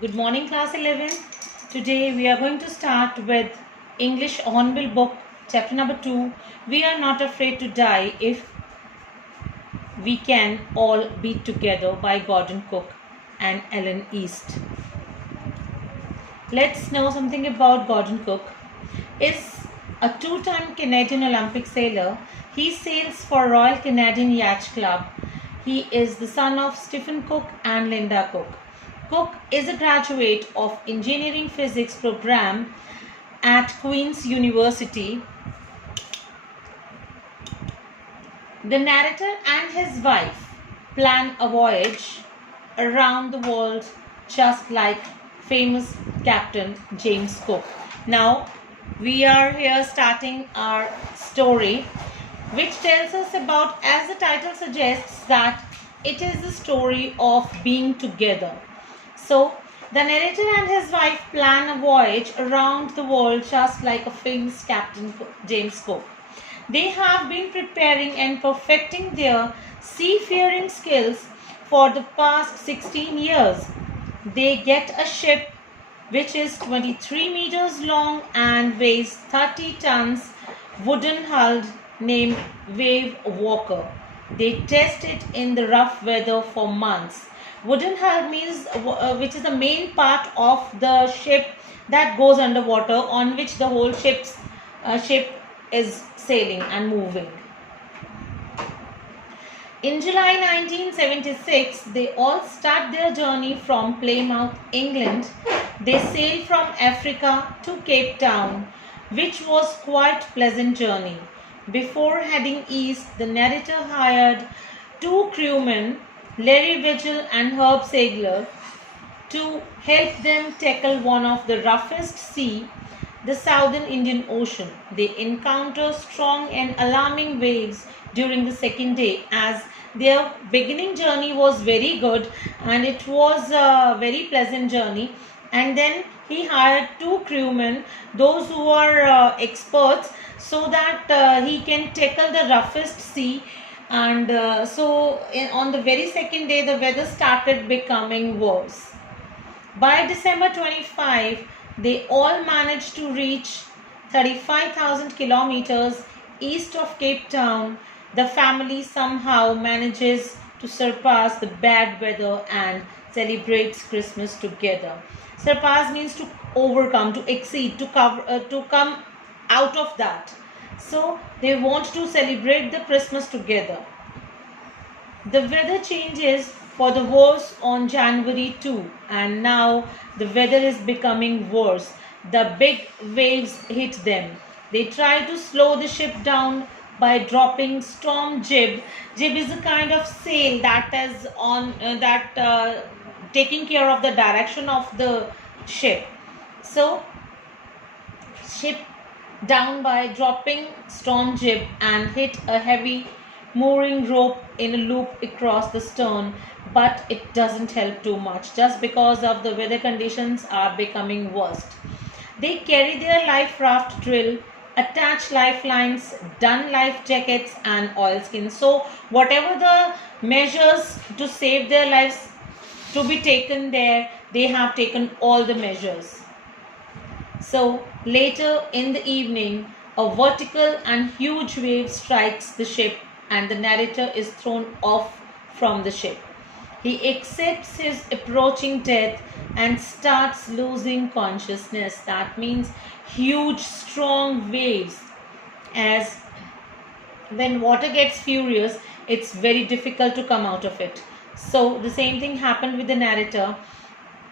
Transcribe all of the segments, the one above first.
Good morning, class 11. Today we are going to start with English Hornbill book, chapter number 2. We are not afraid to die if we can all be together by Gordon Cook and Ellen East. Let's know something about Gordon Cook. Is a two-time Canadian Olympic sailor. He sails for Royal Canadian Yacht Club. He is the son of Stephen Cook and Linda Cook. Cook is a graduate of engineering physics program at Queen's University. The narrator and his wife plan a voyage around the world just like famous Captain James Cook. Now we are here starting our story, which tells us about, as the title suggests, that it is the story of being together. So, the narrator and his wife plan a voyage around the world just like a famous Captain James Cook. They have been preparing and perfecting their seafaring skills for the past 16 years. They get a ship which is 23 meters long and weighs 30 tons, wooden hulled, named Wave Walker. They test it in the rough weather for months. Wooden hull means which is the main part of the ship that goes underwater, on which the whole ship is sailing and moving. In July 1976, they all start their journey from Plymouth, England. They sail from Africa to Cape Town, which was quite a pleasant journey. Before heading east, the narrator hired two crewmen, Larry Vigil and Herb Sagler, to help them tackle one of the roughest sea, the Southern Indian Ocean. They encounter strong and alarming waves during the second day, as their beginning journey was very good and it was a very pleasant journey. And then he hired two crewmen, those who are experts, so that he can tackle the roughest sea. And on the very second day, the weather started becoming worse. By December 25, they all managed to reach 35,000 kilometers east of Cape Town. The family somehow manages to surpass the bad weather and celebrates Christmas together. Surpass means to overcome, to exceed, to come out of that. So they want to celebrate the Christmas together. The weather changes for the worse on January 2, and now the weather is becoming worse. The big waves hit them. They try to slow the ship down by dropping storm jib. Jib is a kind of sail that is on taking care of the direction of the ship. So ship down by dropping storm jib and hit a heavy mooring rope in a loop across the stern, but it doesn't help too much just because of the weather conditions are becoming worst. They carry their life raft drill, attach lifelines, done life jackets and oilskins. So whatever the measures to save their lives to be taken there, they have taken all the measures. So later in the evening, a vertical and huge wave strikes the ship and the narrator is thrown off from the ship. He accepts his approaching death and starts losing consciousness. That means huge, strong waves. As when water gets furious, it's very difficult to come out of it. So the same thing happened with the narrator.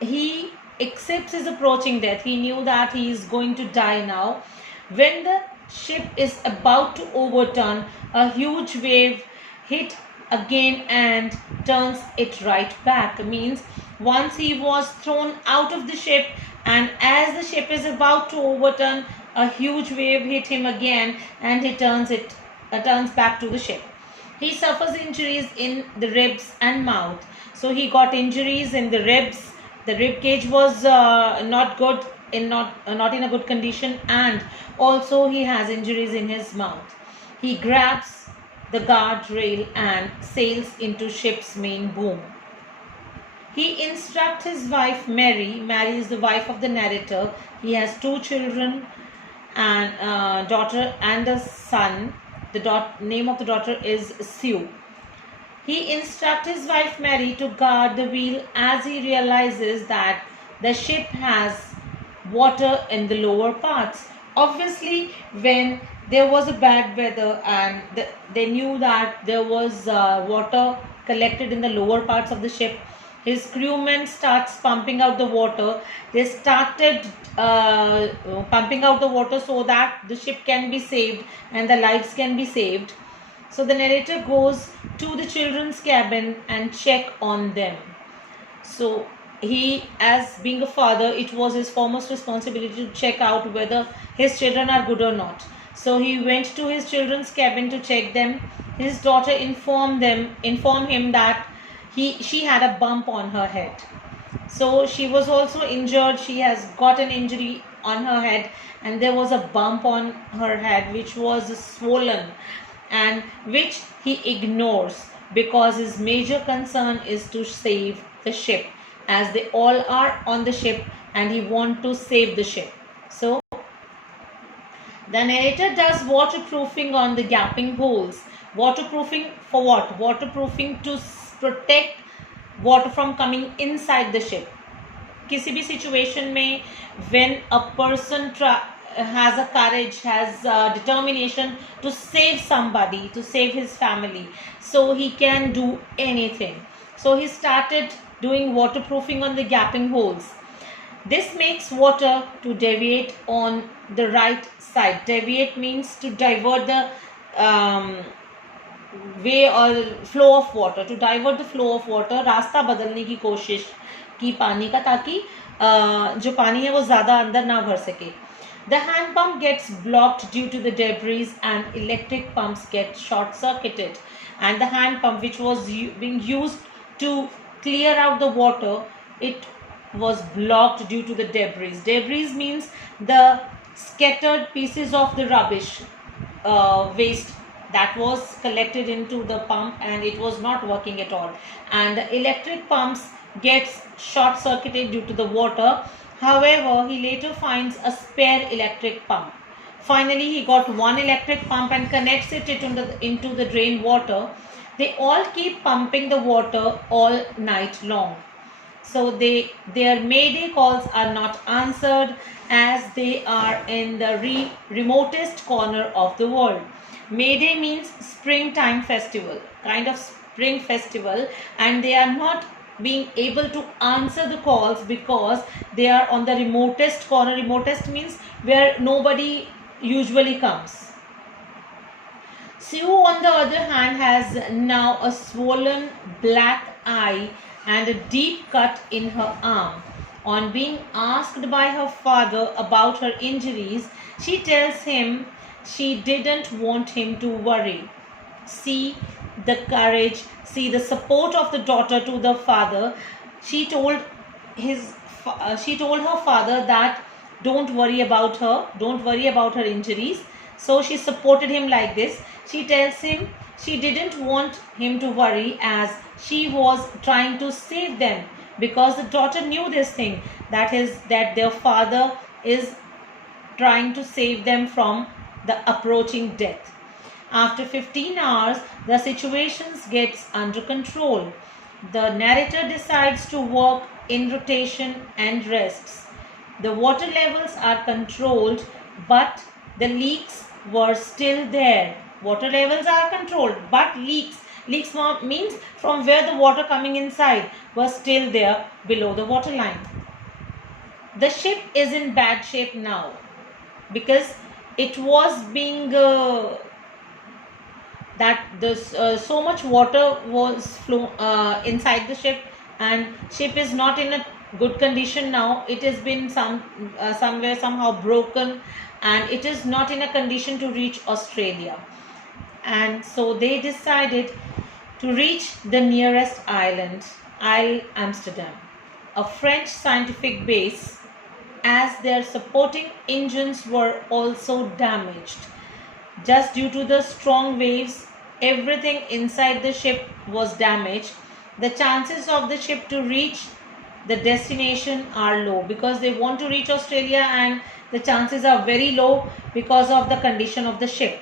He accepts his approaching death. He knew that he is going to die now. When the ship is about to overturn, a huge wave hit again and turns it right back. Means once he was thrown out of the ship, and as the ship is about to overturn, a huge wave hit him again and he turns back to the ship. He suffers injuries in the ribs and mouth. So he got injuries in the ribs. The rib cage was not good, not in a good condition, and also he has injuries in his mouth. He grabs the guard rail and sails into ship's main boom. He instructs his wife Mary. Mary is the wife of the narrator. He has two children, and daughter and a son. The name of the daughter is Sue. He instructs his wife Mary to guard the wheel as he realizes that the ship has water in the lower parts. Obviously, when there was a bad weather and they knew that there was water collected in the lower parts of the ship, his crewmen starts pumping out the water. They started pumping out the water so that the ship can be saved and the lives can be saved. So the narrator goes to the children's cabin and check on them. So he, as being a father, it was his foremost responsibility to check out whether his children are good or not. So he went to his children's cabin to check them. His daughter informed him that she had a bump on her head. So she was also injured. She has got an injury on her head, and there was a bump on her head which was swollen, and which he ignores because his major concern is to save the ship, as they all are on the ship and he wants to save the ship. So the narrator does waterproofing on the gaping holes. Waterproofing for what? Waterproofing to protect water from coming inside the ship. किसी भी situation में when a person has a courage, has determination to save somebody, to save his family, so he can do anything. So he started doing waterproofing on the gaping holes. This makes water to deviate on the right side. Deviate means to divert the way or flow of water, to divert the flow of water, रास्ता बदलने की कोशिश की पानी का, ताकि जो पानी है वो ज़्यादा अंदर ना भर सके. The hand pump gets blocked due to the debris and electric pumps get short circuited, and the hand pump which was being used to clear out the water, it was blocked due to the debris. Debris means the scattered pieces of the rubbish, waste that was collected into the pump, and it was not working at all, and the electric pumps gets short circuited due to the water. However, he later finds a spare electric pump. Finally, he got one electric pump and connects it into the drain water. They all keep pumping the water all night long. So their mayday calls are not answered, as they are in the remotest corner of the world. Mayday means springtime festival, kind of spring festival, and they are not being able to answer the calls because they are on the remotest corner. Remotest means where nobody usually comes. Sue, on the other hand, has now a swollen black eye and a deep cut in her arm. On being asked by her father about her injuries, she tells him she didn't want him to worry. See the courage, see the support of the daughter to the father. She told her father that don't worry about her injuries. So she supported him like this. She tells him she didn't want him to worry, as she was trying to save them, because the daughter knew this thing, that their father is trying to save them from the approaching death. After 15 hours, the situation gets under control. The narrator decides to work in rotation and rests. The water levels are controlled, but the leaks were still there. Water levels are controlled, but leaks means from where the water coming inside was still there below the water line. The ship is in bad shape now because it was being so much water was flow inside the ship, and ship is not in a good condition now. It has been somewhere somehow broken, and it is not in a condition to reach Australia. And so they decided to reach the nearest island, Isle Amsterdam, a French scientific base, as their supporting engines were also damaged. Just due to the strong waves, everything inside the ship was damaged. the chances of the ship to reach the destination are low, because they want to reach Australia and the chances are very low because of the condition of the ship.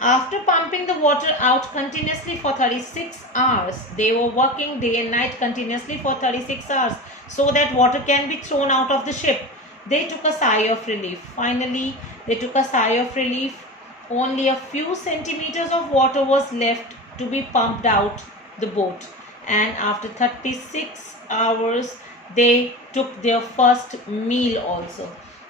After pumping the water out continuously for 36 hours, they were working day and night continuously for 36 hours so that water can be thrown out of the ship. They took a sigh of relief. Finally, they took a sigh of relief. Only a few centimeters of water was left to be pumped out the boat. And after 36 hours, they took their first meal also.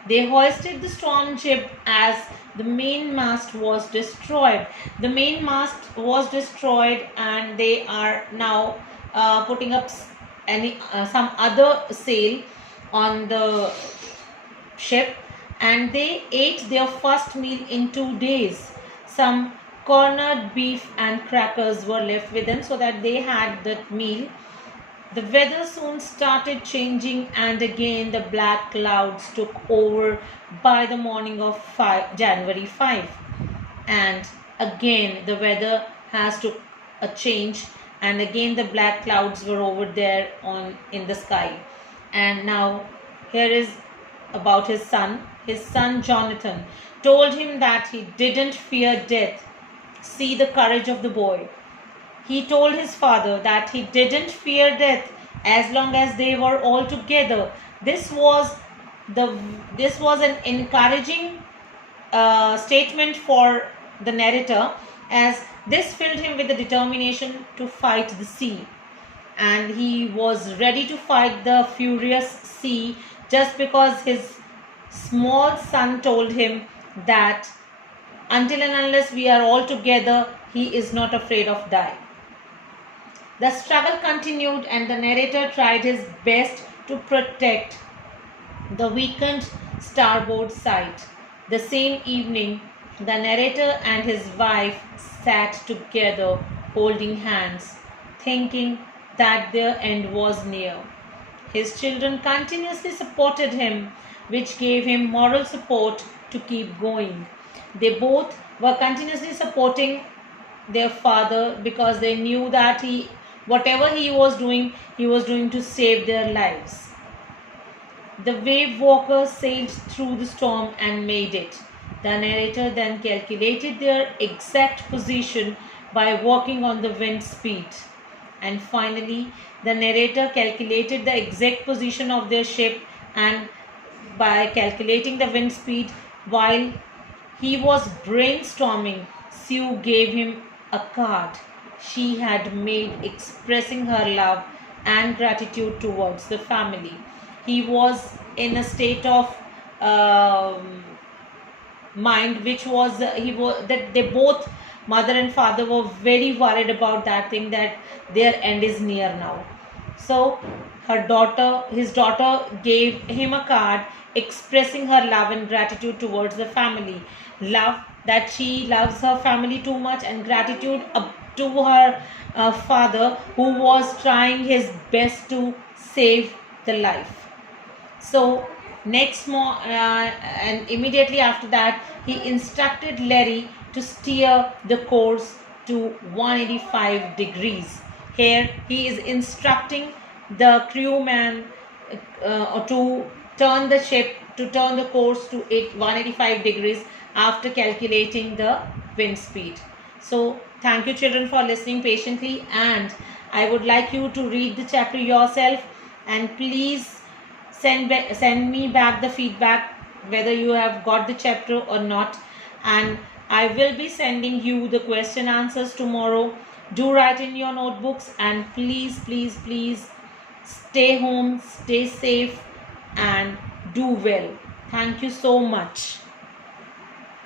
They hoisted the storm jib as the mainmast was destroyed. The mainmast was destroyed, and they are now putting up some other sail on the ship, and they ate their first meal in 2 days. Some corned beef and crackers were left with them so that they had that meal. The weather soon started changing, and again the black clouds took over by the morning of January 5. And again the weather has to change, and again the black clouds were over there in the sky. And now here is about his son. His son Jonathan told him that he didn't fear death. See the courage of the boy. He told his father that he didn't fear death as long as they were all together. This was an encouraging statement for the narrator, as this filled him with the determination to fight the sea. And he was ready to fight the furious sea just because his small son told him that until and unless we are all together, he is not afraid of dying. The struggle continued, and the narrator tried his best to protect the weakened starboard side. The same evening, the narrator and his wife sat together holding hands, thinking that their end was near. His children continuously supported him, which gave him moral support to keep going. They both were continuously supporting their father because they knew that whatever he was doing to save their lives. The wave walker sailed through the storm and made it. The narrator then calculated their exact position by working on the wind speed. And finally, the narrator calculated the exact position of their ship, and by calculating the wind speed while he was brainstorming, Sue gave him a card she had made expressing her love and gratitude towards the family. He was in a state of mind which was that they both, mother and father, were very worried about that thing, that their end is near now. So his daughter gave him a card expressing her love and gratitude towards the family. Love that she loves her family too much, and gratitude to her father, who was trying his best to save the life. So and immediately after that, he instructed Larry to steer the course to 185 degrees. Here he is instructing the crewman to turn the course to 185 degrees after calculating the wind speed. So thank you, children, for listening patiently, and I would like you to read the chapter yourself, and please send me back the feedback whether you have got the chapter or not, and I will be sending you the question answers tomorrow. Do write in your notebooks, and please stay home, stay safe, and do well. Thank you so much.